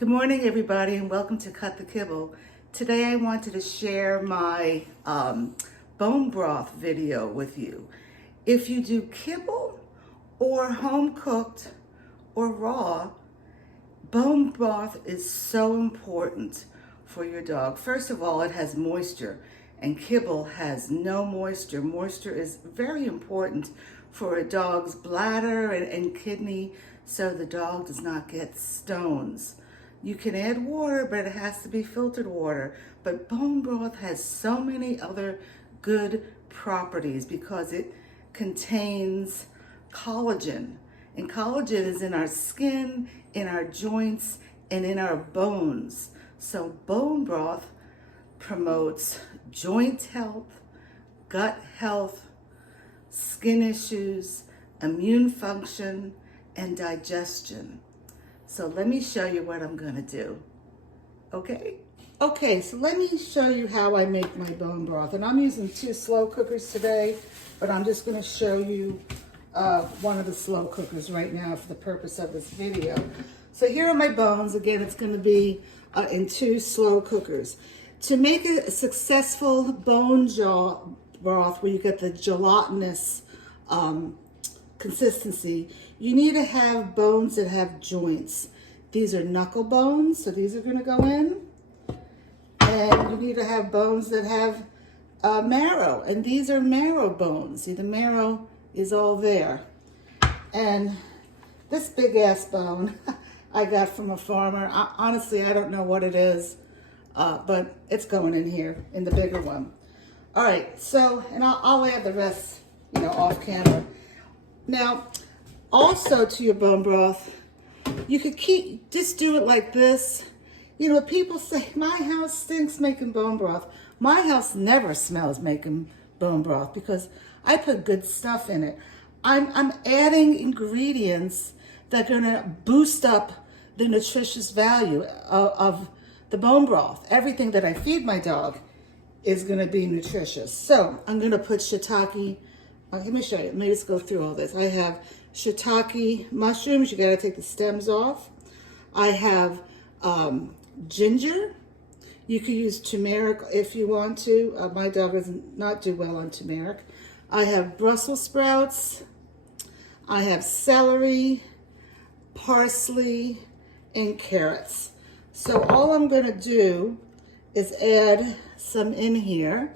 Good morning, everybody, and welcome to Cut the Kibble. Today I wanted to share my bone broth video with you. If you do kibble or home cooked or raw, bone broth is so important for your dog. First of all, it has moisture, and kibble has no moisture. Moisture is very important for a dog's bladder and kidney, so the dog does not get stones. You can add water, but it has to be filtered water. But bone broth has so many other good properties because it contains collagen. And collagen is in our skin, in our joints, and in our bones. So bone broth promotes joint health, gut health, skin issues, immune function, and digestion. So let me show you what I'm gonna do, okay? Okay, so let me show you how I make my bone broth. And I'm using 2 slow cookers today, but I'm just gonna show you one of the slow cookers right now for the purpose of this video. So here are my bones. Again, it's gonna be in 2 slow cookers. To make a successful bone broth where you get the gelatinous consistency, you need to have bones that have joints. These are knuckle bones, so these are gonna go in. And you need to have bones that have marrow, and these are marrow bones. See, the marrow is all there. And this big ass bone I got from a farmer. Honestly, I don't know what it is, but it's going in here, in the bigger one. All right, so, and I'll add the rest, off camera. Now, also to your bone broth, you could just do it like this. People say, my house stinks making bone broth. My house never smells making bone broth because I put good stuff in it. I'm adding ingredients that are gonna boost up the nutritious value of the bone broth. Everything that I feed my dog is gonna be nutritious. So I'm gonna put shiitake. Let me show you. Let me just go through all this. I have shiitake mushrooms. You gotta take the stems off. I have ginger. You could use turmeric if you want to. My dog does not do well on turmeric. I have Brussels sprouts. I have celery, parsley, and carrots. So all I'm gonna do is add some in here.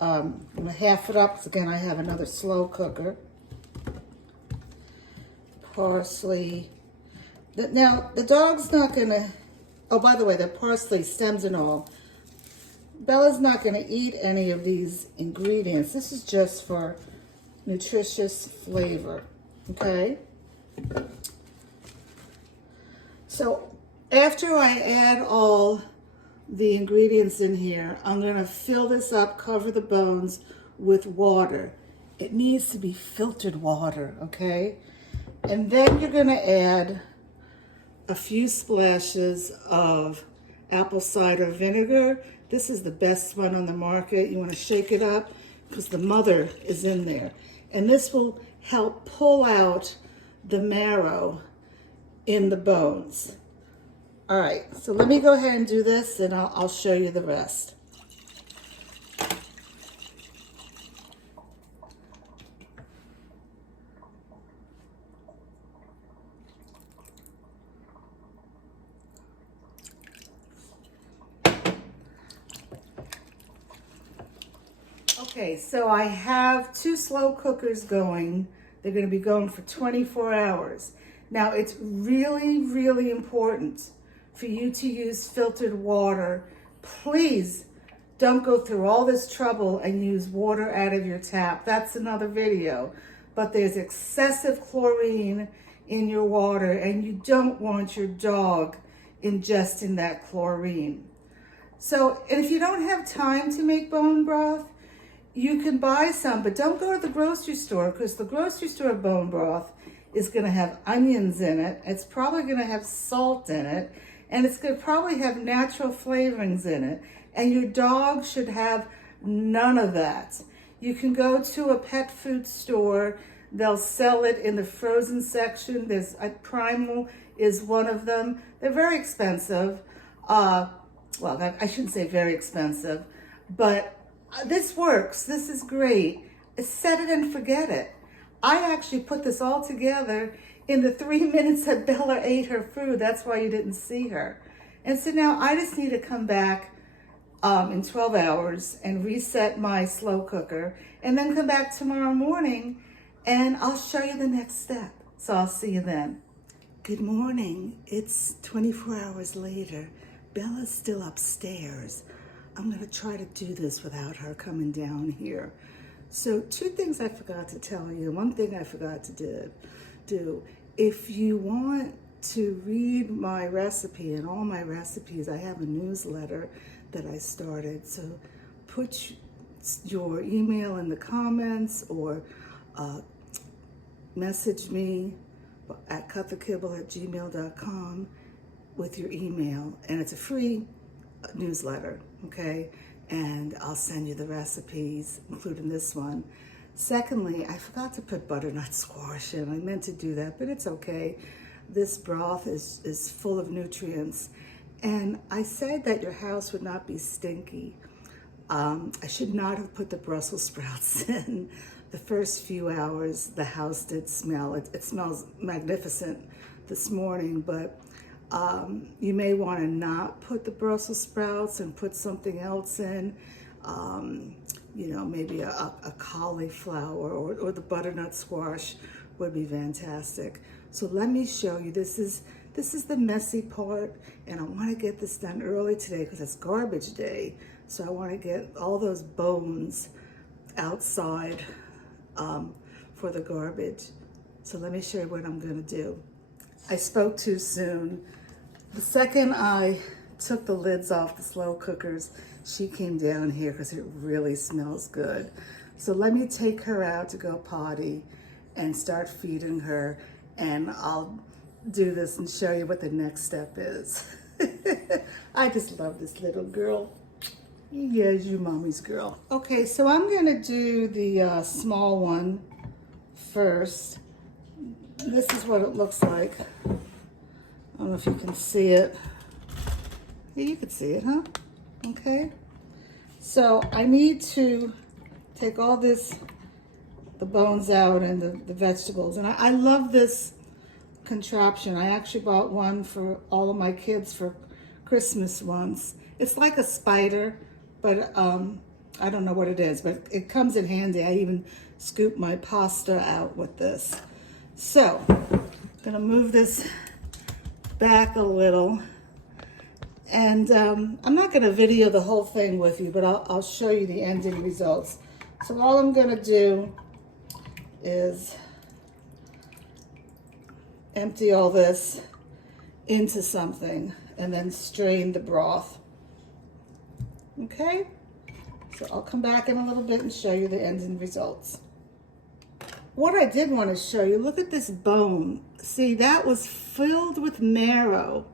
I'm gonna half it up because again I have another slow cooker. Parsley. Now the dog's not gonna, oh by the way, the parsley stems and all. Bella's not gonna eat any of these ingredients. This is just for nutritious flavor, okay? So after I add all the ingredients in here, I'm gonna fill this up, cover the bones with water. It needs to be filtered water, okay? And then you're gonna add a few splashes of apple cider vinegar. This is the best one on the market. You wanna shake it up because the mother is in there. And this will help pull out the marrow in the bones. All right, so let me go ahead and do this and I'll show you the rest. Okay, so I have 2 slow cookers going. They're gonna be going for 24 hours. Now it's really, really important for you to use filtered water. Please don't go through all this trouble and use water out of your tap. That's another video. But there's excessive chlorine in your water and you don't want your dog ingesting that chlorine. So, and if you don't have time to make bone broth, you can buy some, but don't go to the grocery store because the grocery store bone broth is gonna have onions in it. It's probably gonna have salt in it. And it's gonna probably have natural flavorings in it. And your dog should have none of that. You can go to a pet food store They'll sell it in the frozen section. There's Primal is one of them. They're very expensive. Well, I shouldn't say very expensive, but this works. This is great. Set it and forget it. I actually put this all together in the 3 minutes that Bella ate her food. That's why you didn't see her. And so now I just need to come back in 12 hours and reset my slow cooker, and then come back tomorrow morning and I'll show you the next step. So I'll see you then. Good morning. It's 24 hours later. Bella's still upstairs. I'm gonna try to do this without her coming down here. So 2 things I forgot to tell you. 1 thing I forgot to do. If you want to read my recipe and all my recipes, I have a newsletter that I started. So put your email in the comments or message me at cutthekibble@gmail.com with your email. And it's a free newsletter, okay? And I'll send you the recipes, including this one. Secondly, I forgot to put butternut squash in. I meant to do that, but it's okay. This broth is full of nutrients. And I said that your house would not be stinky. I should not have put the Brussels sprouts in. The first few hours, the house did smell. It smells magnificent this morning, but you may want to not put the Brussels sprouts and put something else in. You know, maybe a cauliflower or the butternut squash would be fantastic. So let me show you. This is the messy part, and I want to get this done early today because it's garbage day. So I want to get all those bones outside for the garbage. So let me show you what I'm going to do. I spoke too soon. The second I took the lids off the slow cookers, she came down here because it really smells good. So let me take her out to go potty and start feeding her, and I'll do this and show you what the next step is. I just love this little girl. Yes, you mommy's girl. Okay, so I'm gonna do the small one first. This is what it looks like. I don't know if you can see it. Yeah, you can see it, huh? Okay. So I need to take all this, the bones out and the vegetables. And I love this contraption. I actually bought one for all of my kids for Christmas once. It's like a spider, but I don't know what it is, but it comes in handy. I even scoop my pasta out with this. So I'm gonna move this back a little. And I'm not gonna video the whole thing with you, but I'll show you the ending results. So all I'm gonna do is empty all this into something and then strain the broth. Okay? So I'll come back in a little bit and show you the ending results. What I did want to show you, look at this bone. See, that was filled with marrow,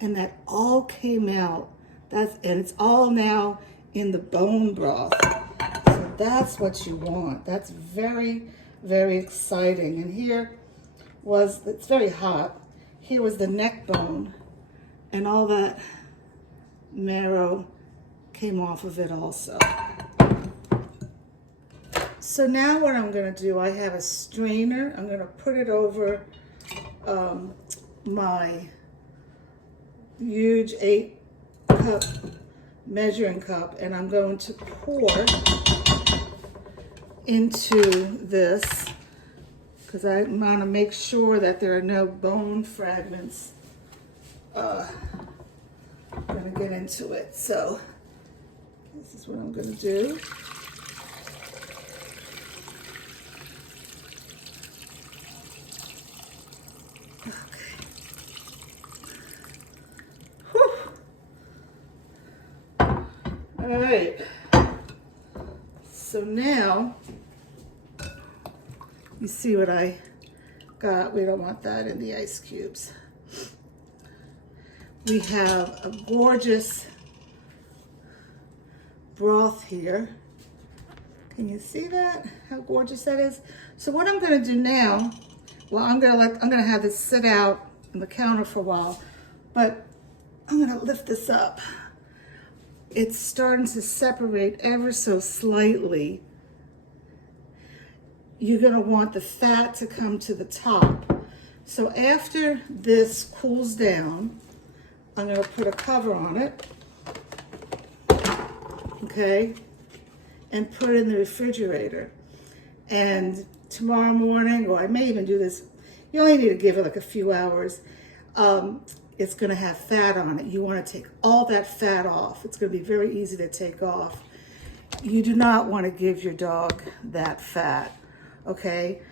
and that all came out. And it's all now in the bone broth. So that's what you want. That's very, very exciting. And here was, it's very hot. Here was the neck bone, and all that marrow came off of it also. So now what I'm gonna do, I have a strainer. I'm gonna put it over my huge 8-cup measuring cup, and I'm going to pour into this because I want to make sure that there are no bone fragments. I'm going to get into it. So this is what I'm going to do. All right, so now you see what I got. We don't want that in the ice cubes. We have a gorgeous broth here. Can you see that? How gorgeous that is? So what I'm gonna do now, well, I'm gonna have this sit out on the counter for a while, but I'm gonna lift this up. It's starting to separate ever so slightly. You're gonna want the fat to come to the top. So after this cools down, I'm gonna put a cover on it, okay, and put it in the refrigerator. And tomorrow morning, or I may even do this, you only need to give it like a few hours. It's gonna have fat on it. You wanna take all that fat off. It's gonna be very easy to take off. You do not wanna give your dog that fat, okay?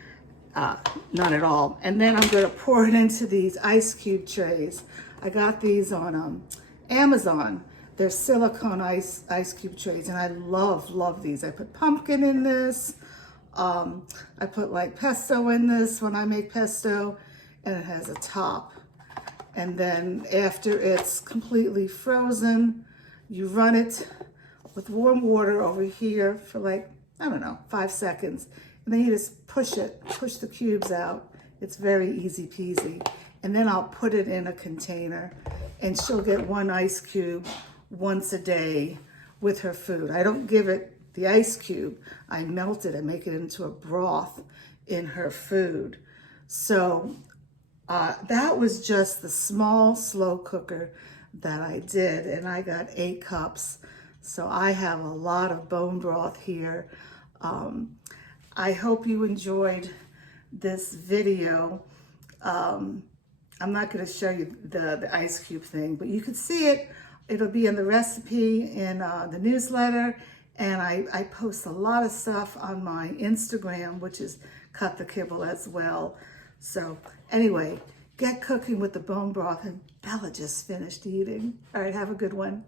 None at all. And then I'm gonna pour it into these ice cube trays. I got these on Amazon. They're silicone ice cube trays, and I love these. I put pumpkin in this. I put like pesto in this when I make pesto, and it has a top. And then after it's completely frozen, you run it with warm water over here for like, I don't know, 5 seconds. And then you just push the cubes out. It's very easy peasy. And then I'll put it in a container, and she'll get 1 ice cube once a day with her food. I don't give it the ice cube. I melt it and make it into a broth in her food. So that was just the small slow cooker that I did, and I got 8 cups. So I have a lot of bone broth here. I hope you enjoyed this video. I'm not going to show you the ice cube thing, but you can see it. It'll be in the recipe in the newsletter, and I post a lot of stuff on my Instagram, which is Cut the Kibble as well. So anyway, get cooking with the bone broth, and Bella just finished eating. All right, have a good one.